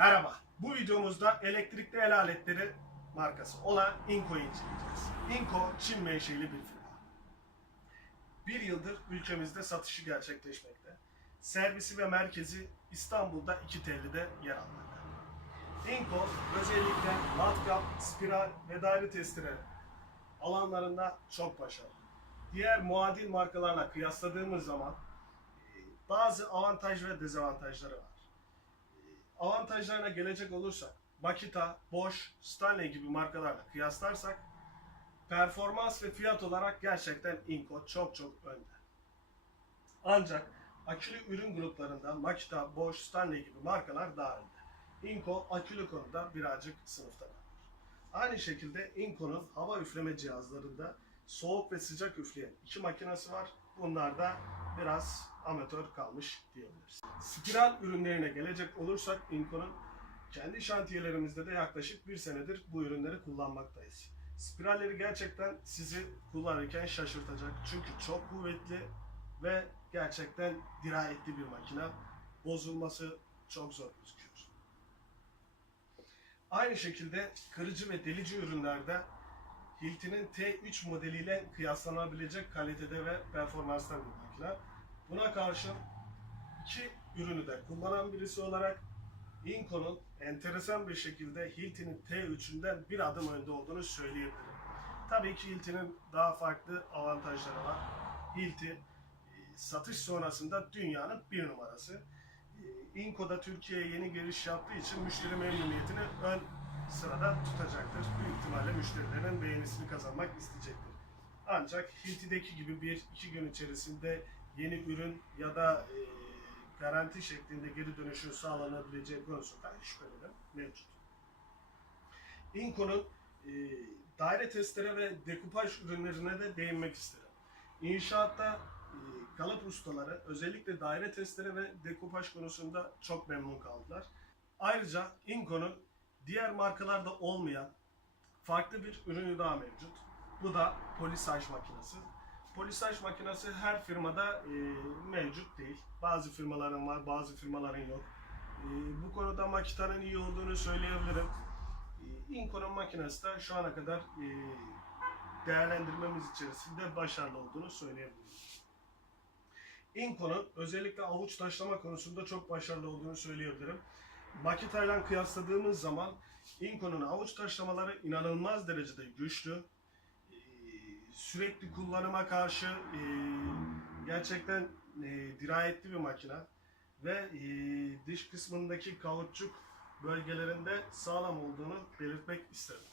Merhaba, bu videomuzda elektrikli el aletleri markası olan Inco'yu inceleyeceğiz. Inco, Çin menşeli bir firma. Bir yıldır ülkemizde satışı gerçekleşmekte. Servisi ve merkezi İstanbul'da 2T'li'de yer almakta. Inco, özellikle matkap, spiral ve daire testere alanlarında çok başarılı. Diğer muadil markalarla kıyasladığımız zaman bazı avantaj ve dezavantajları var. Avantajlarına gelecek olursak, Makita, Bosch, Stanley gibi markalarla kıyaslarsak, performans ve fiyat olarak gerçekten Inco çok önde. Ancak akülü ürün gruplarında Makita, Bosch, Stanley gibi markalar daha önde. Inco akülü konuda birazcık sınıfta kalıyor. Aynı şekilde Inco'nun hava üfleme cihazlarında soğuk ve sıcak üfleyen iki makinesi var. Bunlar da biraz amatör kalmış diyebiliriz. Spiral ürünlerine gelecek olursak Inco'nun kendi şantiyelerimizde de yaklaşık bir senedir bu ürünleri kullanmaktayız. Spiralleri gerçekten sizi kullanırken şaşırtacak. Çünkü çok kuvvetli ve gerçekten dirayetli bir makine. Bozulması çok zor gözüküyor. Aynı şekilde kırıcı ve delici ürünlerde Hilti'nin T3 modeliyle kıyaslanabilecek kalitede ve performanstan bir makine. Buna karşın iki ürünü de kullanan birisi olarak Inco'nun enteresan bir şekilde Hilti'nin T3'ünden bir adım önde olduğunu söyleyebilirim. Tabii ki Hilti'nin daha farklı avantajları var. Hilti satış sonrasında dünyanın bir numarası. Inco'da Türkiye'ye yeni giriş yaptığı için müşteri memnuniyetini ön sırada tutacaktır. Büyük ihtimalle müşterilerin beğenisini kazanmak isteyecektir. Ancak Hilti'deki gibi 1-2 gün içerisinde yeni ürün ya da garanti şeklinde geri dönüşün sağlanabileceği konusunda şüphelerim mevcut. Inco'nun daire testere ve dekupaj ürünlerine de değinmek isterim. İnşaatta kalıp ustaları özellikle daire testere ve dekupaj konusunda çok memnun kaldılar. Ayrıca Inco'nun diğer markalarda olmayan farklı bir ürünü daha mevcut. Bu da polisaj makinesi. Polisaj makinesi her firmada mevcut değil. Bazı firmaların var, bazı firmaların yok. Bu konuda Makita'nın iyi olduğunu söyleyebilirim. Inco'nun makinesi de şu ana kadar değerlendirmemiz içerisinde başarılı olduğunu söyleyebilirim. Inco'nun özellikle avuç taşlama konusunda çok başarılı olduğunu söyleyebilirim. Makita ile kıyasladığımız zaman Inco'nun avuç taşlamaları inanılmaz derecede güçlü. Sürekli kullanıma karşı gerçekten dirayetli bir makine ve dış kısmındaki kauçuk bölgelerinde sağlam olduğunu belirtmek isterim.